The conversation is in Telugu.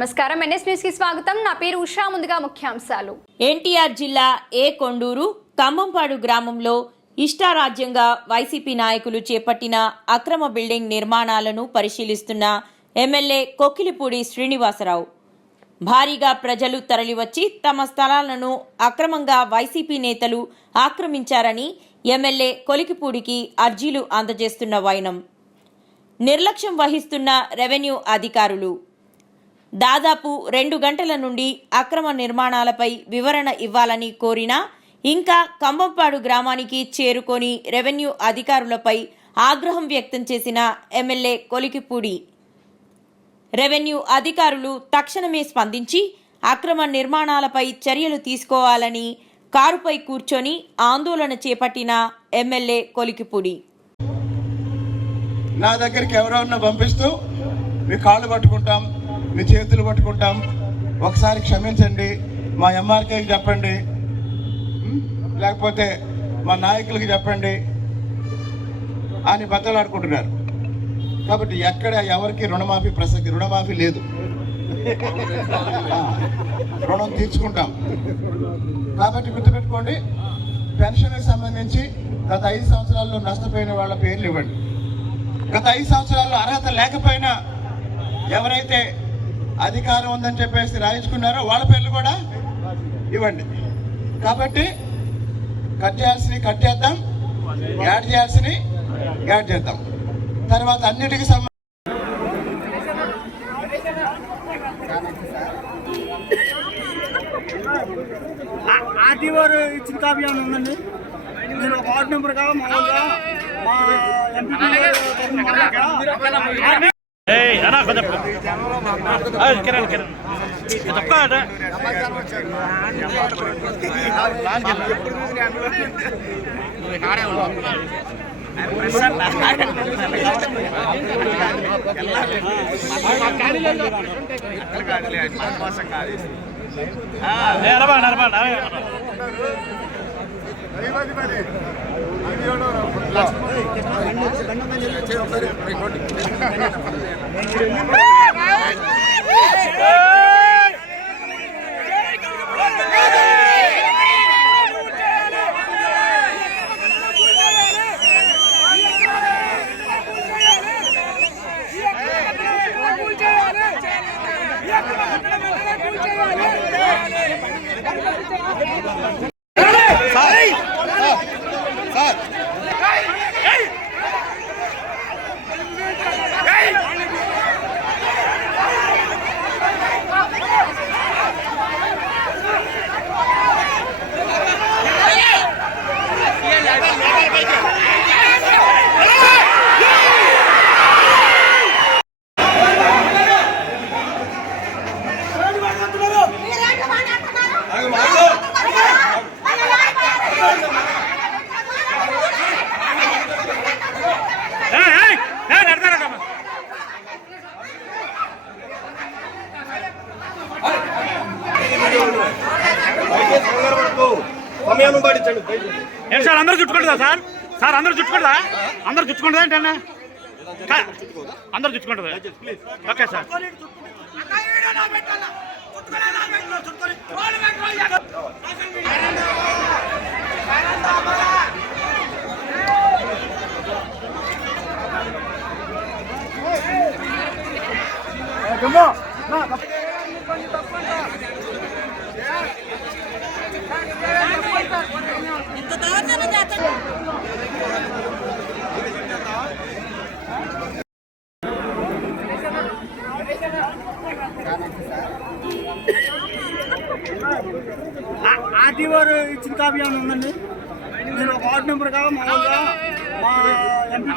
నమస్కారం ఎన్ఎస్ న్యూస్ కి స్వాగతం నా పేరు ఉషా ముందుగా ముఖ్యాంశాలు ఎన్టీఆర్ జిల్లా ఏ కొండూరు కంబంపాడు గ్రామంలో ఇష్టారాజ్యంగా వైసీపీ నాయకులు చేపట్టిన అక్రమ బిల్డింగ్ నిర్మాణాలను పరిశీలిస్తున్న ఎమ్మెల్యే కొక్కిలిపూడి శ్రీనివాసరావు భారీగా ప్రజలు తరలివచ్చి తమ స్థలాలను అక్రమంగా వైసీపీ నేతలు ఆక్రమించారని ఎమ్మెల్యే కొలికిపూడికి అర్జీలు అందజేస్తున్న వైనం నిర్లక్ష్యం వహిస్తున్న రెవెన్యూ అధికారులు దాదాపు 2 గంటల నుండి అక్రమ నిర్మాణాలపై వివరణ ఇవ్వాలని కోరినా ఇంకా కంబంపాడు గ్రామానికి చేరుకొని రెవెన్యూ అధికారులపై ఆగ్రహం వ్యక్తం చేసిన ఎమ్మెల్యే కొలికిపూడి రెవెన్యూ అధికారులు తక్షణమే స్పందించి అక్రమ నిర్మాణాలపై చర్యలు తీసుకోవాలని కారుపై కూర్చొని ఆందోళన చేపట్టిన ఎమ్మెల్యే కొలికిపూడి నా దగ్గరికి ఎవరైనా పంపిస్తూ మీ కాళ్ళు పట్టుకుంటాం, మీ చేతులు పట్టుకుంటాం, ఒకసారి క్షమించండి, మా ఎంఆర్కేకి చెప్పండి, లేకపోతే మా నాయకులకి చెప్పండి అని బతలాడుకుంటున్నారు. కాబట్టి ఎక్కడ ఎవరికి రుణమాఫీ ప్రసక్తి, రుణమాఫీ లేదు, రుణం తీర్చుకుంటాం. కాబట్టి గుర్తుపెట్టుకోండి, పెన్షన్కి సంబంధించి గత 5 సంవత్సరాల్లో నష్టపోయిన వాళ్ళ పేర్లు ఇవ్వండి. గత 5 సంవత్సరాల్లో అర్హత లేకపోయినా ఎవరైతే అధికారం ఉందని చెప్పేసి రాయించుకున్నారో వాళ్ళ పేర్లు కూడా ఇవ్వండి. కాబట్టి కట్ చేయాల్సినవి కట్ చేద్దాం, యాడ్ చేయాల్సినవి యాడ్ చేద్దాం. తర్వాత అన్నిటికీ ఆర్టీఓ ఇచ్చిన కాపీ ఏమైనా ఉందండి? మీరు వార్డు నెంబర్ కాదు మామూలుగా మా ఎంపీ సార్ అందరూ చుట్టుకుంటుందా సార్ అందరూ చుట్టుకుంటుందా ఏంటన్నా అందరూ చుట్టుకుంటుందా? Okay sir. ఆర్టీఓ ఇచ్చిన కాపీ ఏమైనా ఉందండి? మీరు వార్డు నెంబర్ కాదు మామూలుగా మా ఎంపీ